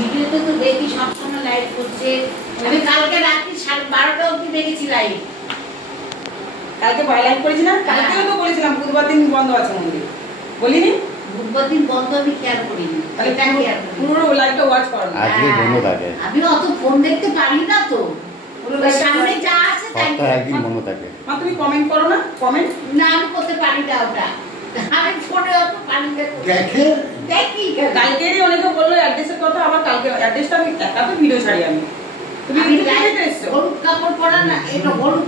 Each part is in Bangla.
ভিডিওতে তো দেখি সবসময় লাইভ করছে। আমি কালকে রাত্রি 12:30 অবধি দেখেছি লাইভ। কালকে লাইভ করেছি না? কালকেও তো বলেছিলাম বুধবার দিন বন্ধ আছে মন্দির, বলিনি? বুধবার দিন বন্ধ আমি খেয়াল করিনি। এটা পুরো লাইভটা ওয়াচ করো না। আজকে বন্ধ থাকে। আমি অত ফোন দেখতে পারি না তো, সামনে যা আছে তাই একদিন বন্ধ থাকে। মা তুমি কমেন্ট করো না? কমেন্ট না আমি করতে পারি না ওটা, আমি ফোনে অত পারি না। দেখি কালকেরই অনেকে বললো অ্যাড্রেসের কথা, আবার কালকে অ্যাড্রেসটা আমি একা তো ভিডিও ছাড়ি আমি। তুমি লাইভ এসছো? হলুদ কাপড় পরা না, এটা হলুদ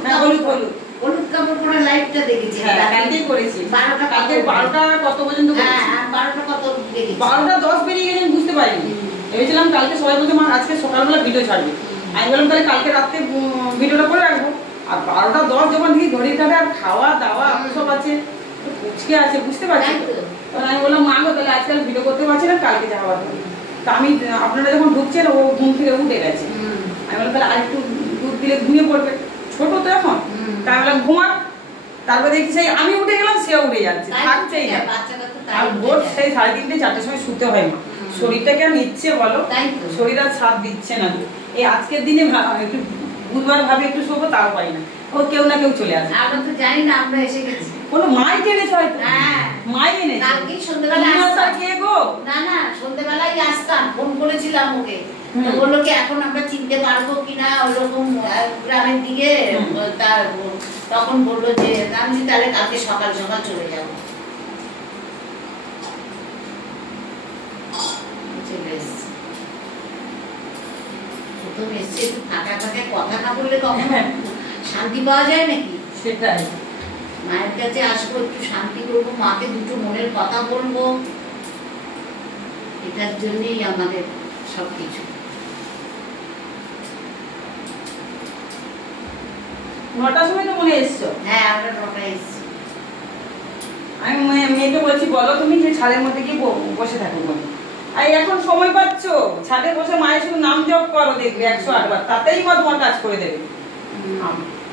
হলুদ কাপড় পরা লাইভটা দেখেছি। হ্যাঁ কালকেই করেছি। 12টা কালকে 12টা কত পর্যন্ত করেছি? হ্যাঁ 12টা কত দেখেছি। 12:10 বেরিয়ে গেছে, আমি বুঝতে পারিনি। ভেবেছিলাম কালকে সবাই বলছে মা আজকে সকালবেলা ভিডিও ছাড়বে, আমি বললাম তাহলে কালকে রাতে ভিডিওটা করে রাখবো। আর 12:10 যখন দেখি ঘড়ির কাটা, আর খাওয়া দাওয়া সব আছে, কুচকে আছে, বুঝতে পারছি। তখন আমি বললাম মা গো তাহলে আজকাল ভিডিও করতে পারছি না, কালকে যাওয়া হবে। তা আমি আপনারা যখন ঢুকছেন ও ঘুম থেকে উঠে গেছে, আমি বললাম তাহলে আরেকটু দুধ দিলে ঘুমিয়ে পড়বে, ছোট তো এখন। তাই বললাম ঘুমাক। তারপর দেখি সেই আমি উঠে গেলাম, সে উঠে যাচ্ছে, থাকছেই না। আর ভোর সেই 3:30 4টার সময় শুতে হয় না। শরীরটাকে আর নিচ্ছে বলো, শরীর আর সাথ দিচ্ছে না। এই আজকের দিনে একটু বুধবার ভাবে একটু শোবো, তাও পাই না। ও কেউ না কেউ চলে আসে। আমরা তো জানি না আমরা এসে গেছি। কোনো মাই এনেছে হয়তো। হ্যাঁ মাই এনেছে। কালকে সন্ধ্যাবেলা আসতাম কে গো? না সন্ধ্যাবেলায় আসতাম, ফোন করেছিলাম ওকে। বললো কি এখন আমরা চিনতে পারবো কিনা ওরকম গ্রামের দিকে। তখন বললো যে আমি তাহলে কালকে সকাল সকাল চলে যাবো। প্রথম এসছে একটু ফাঁকা ফাঁকা কথা না বললে কখন শান্তি পাওয়া যায় নাকি? সেটাই। মায়ের কাছে আসবো, একটু শান্তি করবো, মাকে দুটো মনের কথা বলবো, এটার জন্যই আমাদের সবকিছু। 9টার সময় তো মনে এসছো? হ্যাঁ আমরা 9টায় এসছি। আমি মেয়েকে বলছি বলো তুমি যে ছাদের মধ্যে গিয়ে বসে থাকো বলে। আর এখন সময় পাচ্ছ, ছাদে বসে মায়ের শুধু নাম জপ করো, দেখবে 108 বার, তাতেই মা তোমার কাজ করে দেবে।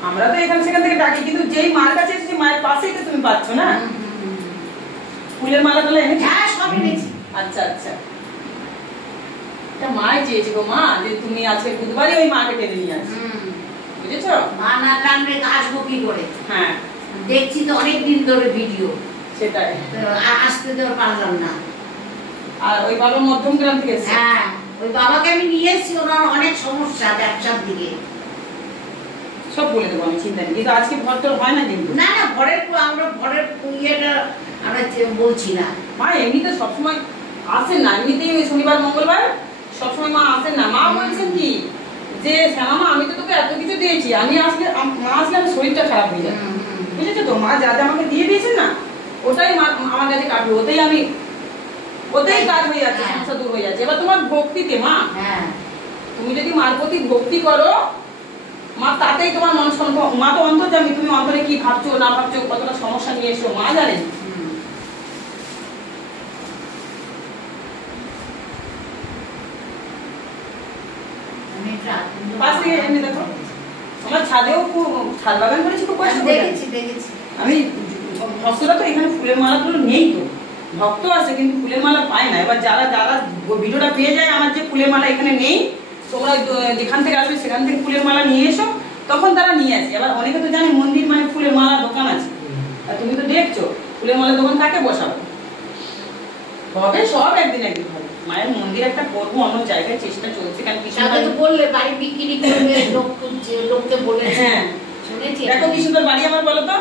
আমরা তো এখান সেখান থেকে ডাকি, কিন্তু যেই মার কাছে এসেছি মায়ের পাশেই তো তুমি পাচ্ছ না। ফুলের মালা টালা এনেছি? হ্যাঁ সব এনেছি। আচ্ছা আচ্ছা, এটা মাই চেয়েছে গো মা, যে তুমি আজকে বুধবারই ওই মাকে টেনে নিয়ে আসো, বুঝেছো? মা না টানলে আসবো কি করে? হ্যাঁ দেখছি তো অনেকদিন ধরে ভিডিও, সেটাই। আসতে তো পারলাম না। আর ওই বাবা মধ্যম গ্রাম থেকে এসেছে। হ্যাঁ ওই বাবাকে আমি নিয়ে এসেছি, ওনার অনেক সমস্যা ব্যবসার দিকে। সব বলে দেবো আমি, চিন্তা নেই। কিন্তু আজকে ভর টর হয় না কিন্তু। না আমরা ভরের ইয়েটা আমরা বলছি না। মা এমনিতে সবসময় আসেন না, এমনিতেই ওই শনিবার মঙ্গলবার সবসময় মা আসেন না। মা বলছেন কি যে শ্যামা মা আমি তো তোকে এত কিছু দিয়েছি, আমি আসলে মা আসলে আমার শরীরটা খারাপ হয়ে যায়, বুঝেছো তো? মা যা যা আমাকে দিয়ে দিয়েছেন না, ওটাই আমার কাছে কাটবে, ওতেই কাজ হয়ে যাচ্ছে, সমস্যা দূর হয়ে যাচ্ছে। এবার তোমার ভক্তিতে মা, তুমি যদি মার প্রতি ভক্তি করো মা, তাতেই তোমার মনস্কামনা। মা তো অন্তর্যামী, তুমি অন্তরে কি ভাবছো না ভাবছো, কতটা সমস্যা নিয়ে এসো মা জানেন। পাশ থেকে এমনি দেখো আমার ছাদেও খুব ছাদ বাগান করেছি, খুব কষ্ট করে। আমি ভক্তরা তো এখানে ফুলের মালাগুলো নেই, তো ভক্ত আছে কিন্তু ফুলের মালা পায় না। এবার যারা ভিডিওটা পেয়ে যায় আমার যে ফুলের মালা এখানে নেই, তোমরা যেখান থেকে আসবে সেখান থেকে ফুলের মালা নিয়ে এসো, তখন তারা নিয়ে আসে। এবার অনেকে তো জানে মন্দির মানে ফুলের মালা দোকান আছে, আর তুমি তো দেখছো ফুলের মালা দোকান কাকে বসাবো? হবে সব একদিন হবে। মায়ের মন্দির একটা করবো, অন্য জায়গায় চেষ্টা চলছে। কারণ তো বললে বাড়ি বিক্রি করবে, লোককে বলে। হ্যাঁ শুনেছি। দেখো কি সুন্দর বাড়ি আমার, বলো তো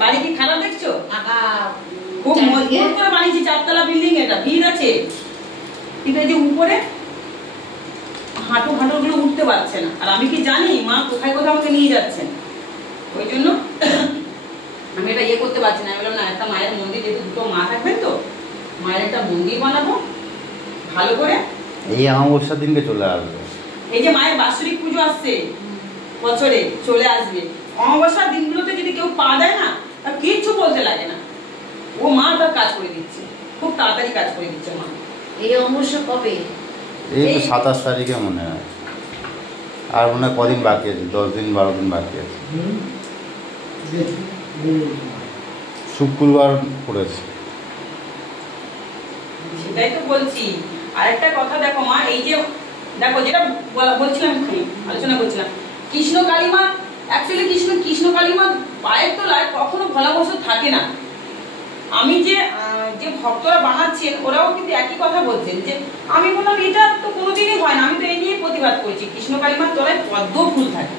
বাড়ি কি খারাপ দেখছো? খুব মজবুত করে বানিয়েছি, 4তলা বিল্ডিং, এটা ভিড় আছে, কিন্তু এই যে উপরে হাঁটু গুলো উঠতে পারছে না। আর আমি কি জানি মা কোথায় কোথায় আমাকে নিয়ে যাচ্ছেন, ওই জন্য আমি এটা ইয়ে করতে পারছি না। আমি বললাম না, একটা মায়ের মন্দির, যেহেতু দুটো মা থাকবেন তো মায়ের একটা মন্দির বানাবো ভালো করে। এই অমাবস্যার দিনকে চলে আসবে, এই যে মায়ের বাৎসরিক পুজো আসছে, বছরে চলে আসবে, অমাবস্যার দিনগুলোতে যদি কেউ পা দেয় না, তা কিচ্ছু বলতে লাগে না, ও মা তার কাজ করে দিচ্ছে, খুব তাড়াতাড়ি কাজ করে দিচ্ছে মা। এই অমাবস্যা কবে? এই তো 27 তারিখে মনে হয়, আর মনে হয় কদিন বাকি আছে, 10 দিন 12 দিন বাকি আছে। শুক্রবার পড়েছে। সেটাই তো বলছি, আরেকটা কথা দেখো মা, এই যে দেখো যেটা বলছিলাম, আলোচনা করছিলাম, কৃষ্ণ কালিমা অ্যাকচুয়ালি কৃষ্ণ কালিমা পায়ের তলায় কখনো ভোলা বসত থাকে না। আমি যে ভক্তরা বানাচ্ছেন ওরাও কিন্তু একই কথা বলছেন, যে আমি বললাম এটা তো কোনোদিনই হয় না, আমি তো এই নিয়ে প্রতিবাদ করেছি। কৃষ্ণ কালিমার তলায় পদ্ম ফুল থাকে,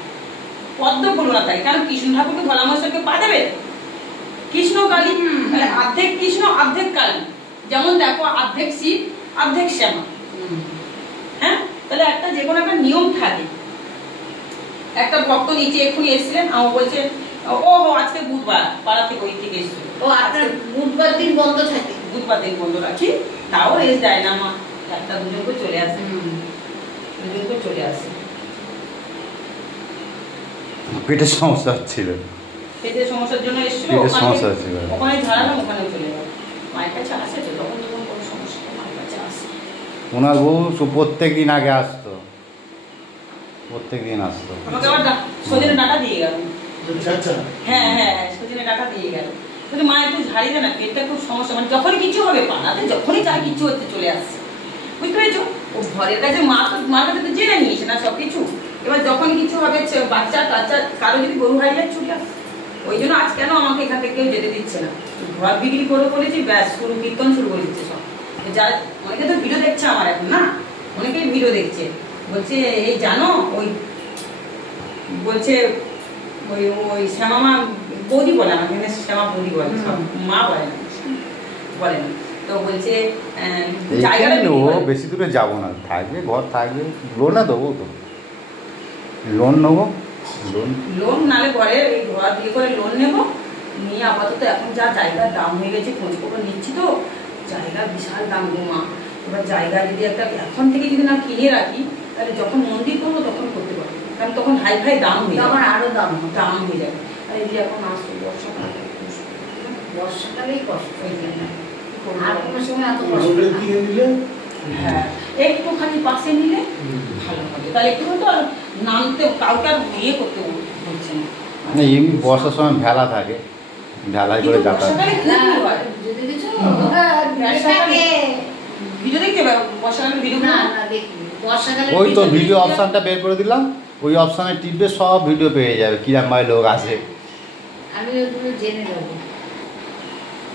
পদ্ম ফুল না থাকে, কারণ কৃষ্ণ ঠাকুরকে ভোলা মহেশ্বরকে পা দেবে? কৃষ্ণ কালী, তাহলে অর্ধেক কৃষ্ণ অর্ধেক কালী, যেমন দেখো অর্ধেক শিব অর্ধেক শ্যামা। হ্যাঁ, তাহলে একটা যে কোনো একটা নিয়ম থাকে। একটা ভক্ত নিচে এক্ষুনি এসেছিলেন, আমার বলছে ও আজকে বুধবার, পাড়া থেকে ওই থেকে এসেছিল। ও আপনার বুধবার দিন বন্ধ থাকে? বুধবার দিন বন্ধ রাখি, তাও রেস দেয় না মা, একটা দুজন করে চলে আসে, দুজন করে চলে আসে। পেটের সমস্যা ছিল, পেটের সমস্যার জন্য এসেছিল, পেটের সমস্যা ছিল, ওখানে ঝাড়ালাম, ওখানেও চলে গেল। মায়ের কাছে আসে তো, তখন কোনো সমস্যা নেই, মায়ের কাছে আসে। ওনার বউ প্রত্যেক দিন আগে আসতো, প্রত্যেক দিন আসতো। আমাকে আবার সজনে ডাটা দিয়ে গেল। হ্যাঁ, সজনে ডাটা দিয়ে গেল। বলছে মা একটু ঝাড়িয়ে দে না, পেটটা খুব সমস্যা, মানে যখনই কিছু হবে পাড়াতে, যখনই যা কিছু হচ্ছে চলে আসছে, বুঝতে পেরেছো? ও ঘরের কাছে মার কাছে তো জেনে নিয়েছে না সব কিছু, এবার যখন কিছু হবে বাচ্চা কাচ্চা কারো যদি গরু হারিয়ে চলে আসছে। ওই জন্য আজ কেন আমাকে এখান থেকে কেউ যেতে দিচ্ছে না, ঘর বিক্রি করে বলেছি, ব্যাস শুরু কীর্তন শুরু করে দিচ্ছে সব। যারা অনেকে তো ভিডিও দেখছে আমার এখন, না অনেকেই ভিডিও দেখছে, বলছে এই জানো ওই বলছে ওই শ্যামা মা বৌদি বলে, আমাকে শ্যামা বৌদি বলে, সব মা বলে না, বলে না। তো বলছে জায়গাটা বেশি দূরে যাবো না, থাকবে ঘর থাকবে, লোনে দেবো তো, লোন নেবো, লোন নালে ঘরে ঘর দিয়ে করে লোন নেবো, নিয়ে আপাতত এখন যা জায়গার দাম হয়ে গেছে, খোঁজ খবর নিচ্ছি তো, জায়গা বিশাল দাম গো মা। এবার জায়গা যদি একটা এখন থেকে যদি না কিনে রাখি, তাহলে যখন মন্দির করবো তখন করতে পারবো, কারণ তখন হাই ফাই দাম হয়ে যাবে, তখন আরো দাম হয়ে যাবে। আর এই যে এখন আসছে বর্ষাকালে, বর্ষাকালেই কষ্ট হয়ে যায় না, করবো? আর কোনো সময় এত কষ্ট না। হ্যাঁ, একটুখানি পাশে নিলে ভালো হবে, তাহলে একটু তো আর নামতে কাউকে আর ইয়ে করতে হচ্ছে না। এমনি বর্ষার সময় ভেলা থাকে, ভেলায় করে যাতায়াত। যদি কিছু ভিডিও দেখতে পাবো, বর্ষাকালে ভিডিও না দেখি, বর্ষাকালে ওই তো ভিডিও অপশনটা বের করে দিলাম, ওই অপশনে টিপে সব ভিডিও পেয়ে যাবে, কিরম ভাই লোক আছে। আমি ওগুলো জেনে নেবো।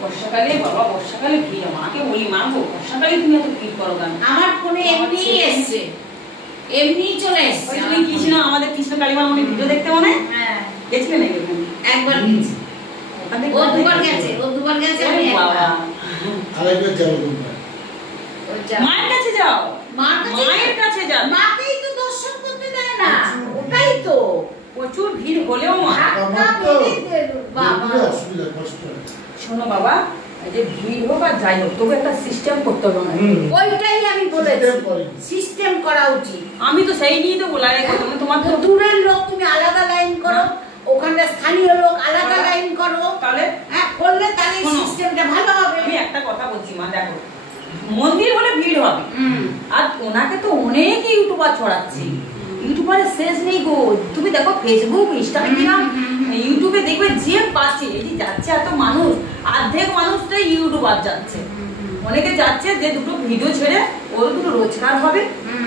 বর্ষাকালে বাবা, বর্ষাকালে ভিড়, মাকে বলি মা গো বর্ষাকালে তুমি এত ভিড় করো কেন? আমার ফোনে এমনি এসছে, এমনি চলে এসছে। তুমি কৃষ্ণ, আমাদের কৃষ্ণ কালীমার মনে ভিডিও দেখতে মনে? হ্যাঁ, গেছিলে নাকি? একবার গেছি, ও দুবার গেছে, আমি একবার। আরেকবার যাবো তোমরা। মায়ের কাছে যাও, মায়ের কাছে যাও, মাকেই তো দর্শন করতে দেয় না, ওটাই তো প্রচুর ভিড় হলেও মা বাবা অসুবিধা কষ্ট হয়। শোনো বাবা, এই যে ভিড় হোক আর যাই হোক, তবে একটা সিস্টেম করতে হবে না। ওইটাই আমি বলেছি, সিস্টেম করা উচিত। আমি তো সেই নিয়ে তো বলাই করতাম, তোমার তো দূরের লোক তুমি আলাদা লাইন করো, ওখানে স্থানীয় লোক আলাদা লাইন করো, তাহলে হ্যাঁ করলে তাহলে সিস্টেমটা ভালো হবে। আমি একটা কথা বলছি মা, দেখো মন্দির হলে ভিড় হবে, আর ওনাকে তো অনেক ইউটিউবার ছড়াচ্ছি, ইউটিউবারের শেষ নেই গো। তুমি দেখো ফেসবুক, ইনস্টাগ্রাম, ইউটিউবে দেখবে যে পাচ্ছে, এই যে যাচ্ছে এত মানুষ, অর্ধেক মানুষটাই ইউটিউবার যাচ্ছে, অনেকে যাচ্ছে যে দুটো ভিডিও ছেড়ে ওর দুটো রোজগার হবে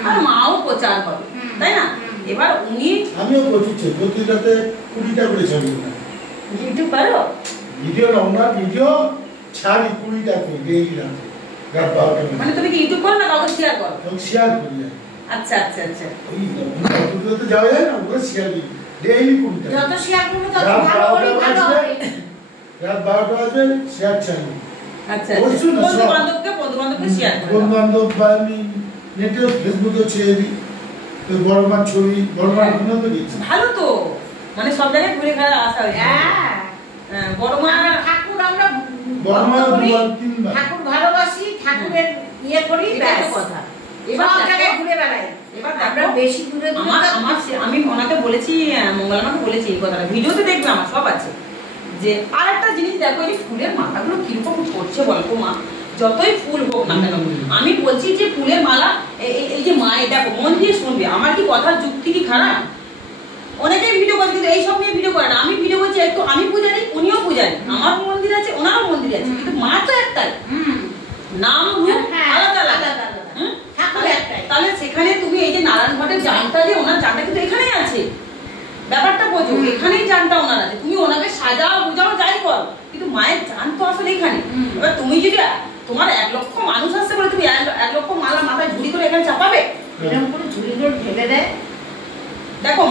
আর মাও প্রচার হবে, তাই না? এবার উনি আমিও করছি, প্রতি রাতে 20টা করে ছাড়ি না ইউটিউব পারো, ভিডিও না, ওনার ভিডিও ছাড়ি 20টা করে ডেইলি রাতে রাত 12টা মানে তুমি কি ইউটিউব করো না কাউকে শেয়ার করো? আমি শেয়ার করি। আচ্ছা আচ্ছা আচ্ছা, ওই তো যাওয়া যায় না, ওগুলো শেয়ার করি ডেইলি 20টা। যত শেয়ার করবে তত রাত ভালো হবে, 12টা ভালো হবে। রাত 12টা বাজবে শেয়ার চাই। আচ্ছা অবশ্যই না, বন্ধু বান্ধবকে শেয়ার করো, বন্ধু বান্ধব বা আমি নেটেও ফেসবুকেও ছেড়ে দিই, তো বড় মার ছবি, বড় মার ফোনেও তো দিচ্ছি। ভালো তো, মানে সব জায়গায় ঘুরে ঘুরে আসা হয়েছে। হ্যাঁ, বড় মা ঠাকুর আমরা বড় মা ভক্ত করি, 2-3 বার ঠাকুর ভালোবাসি, ঠাকুরের ইয়ে করি, এটাই তো ব্যাস। কথা। এবার এবার জায়গায় ঘুরে বেড়াই, এবার আমরা দেখো, বেশি দূরে দূরে আমি ওনাকে বলেছি, মঙ্গলমাকে বলেছি এই কথাটা, ভিডিওতে দেখবে আমার সব আছে, যে আর একটা জিনিস দেখো, এই ফুলের মালাগুলো কিরকম করছে বলতো মা, যতই ফুল হোক না কেন, আমি বলছি যে ফুলের মালা, এই যে মা, দেখো মন দিয়ে শুনবে, আমার কি কথার যুক্তি কি খারাপ? অনেকেই ভিডিও করে কিন্তু এইসব নিয়ে ভিডিও করে না, আমি ভিডিও করছি, একটু আমি পূজারি উনিও পূজারি, আমার মন্দির আছে ওনারও মন্দির আছে, কিন্তু মা তো একটাই, নাম রূপ আলাদা আলাদা। জানটা যে ওনার জানটা কিন্তু এখানেই আছে, ব্যাপারটা বোঝো, এখানেই জানটা ওনার আছে। তুমি ওনাকে সাজাও বুঝাও যাই করো, কিন্তু মায়ের জান তো আসলে এখানে। এবার তুমি যদি তোমার 1 লক্ষ মানুষ আসছে বলে তুমি 1 লক্ষ মালা মাথায় ঝুড়ি করে এখানে চাপাবে? এরকম করে ঝুড়ি করে ঢেলে দেয়। দেখো